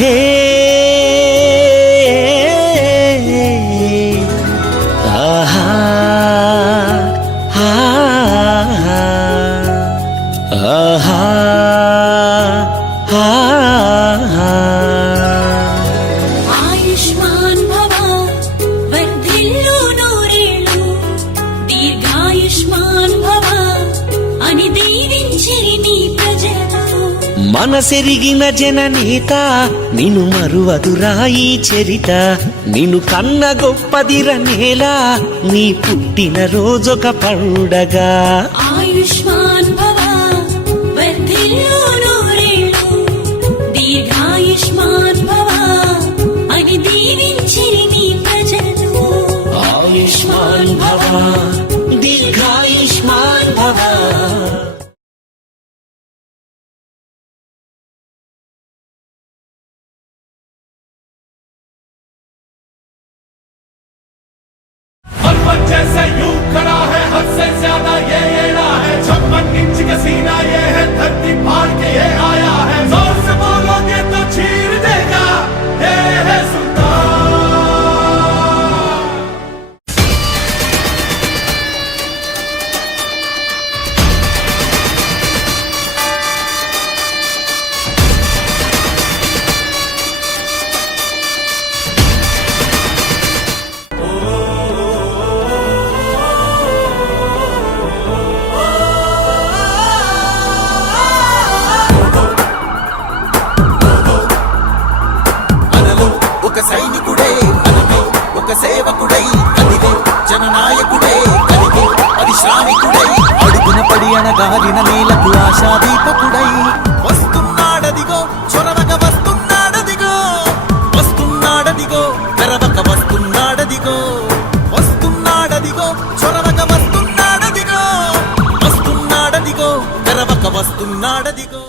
హే ఆహా ఆహా ఆయుష్మాన్ భవ వర్ధిల్లు నూరేళ్ళు దీర్ఘాయుష్మాన్ భవ అని దీవించి నీ ప్రజలు మనసెరిగిన జననేత నిన్ను మరువదురాయి చరిత నిన్ను కన్న గొప్పదిర నేల నీ పుట్టిన రోజొక పండగ ఆయుష్మాన్ భవ వర్ధిల్లు నూరేళ్ళు దీర్ఘాయుష్మాన్ భవ అని దీవించి నీ ప్రజలు ఆయుష్మాన్ భవ దీర్ఘాయుష్మాన్ భవ जैसे यूं खड़ा है हद से ज्यादा ये एड़ा है 56 इंच का सीना ये है धरती फाड़ के ये आया है जोर से बोलोगे तो चीर देगा ये है सुल्तान। ఒక సైనికుడే మనమే ఒక సేవకుడై కదిలే జననాయకుడే కలిగే పరిశ్రామికుడై అడుగున పడి అనగారిన నేలకు ఆశాదీపకుడై వస్తున్నాడదిగో చొరవక వస్తున్నాడదిగో వస్తున్నాడదిగో తెరవక వస్తున్నాడదిగో వస్తున్నాడదిగో చొరవక వస్తున్నాడదిగో వస్తున్నాడదిగో తెరవక వస్తున్నాడదిగో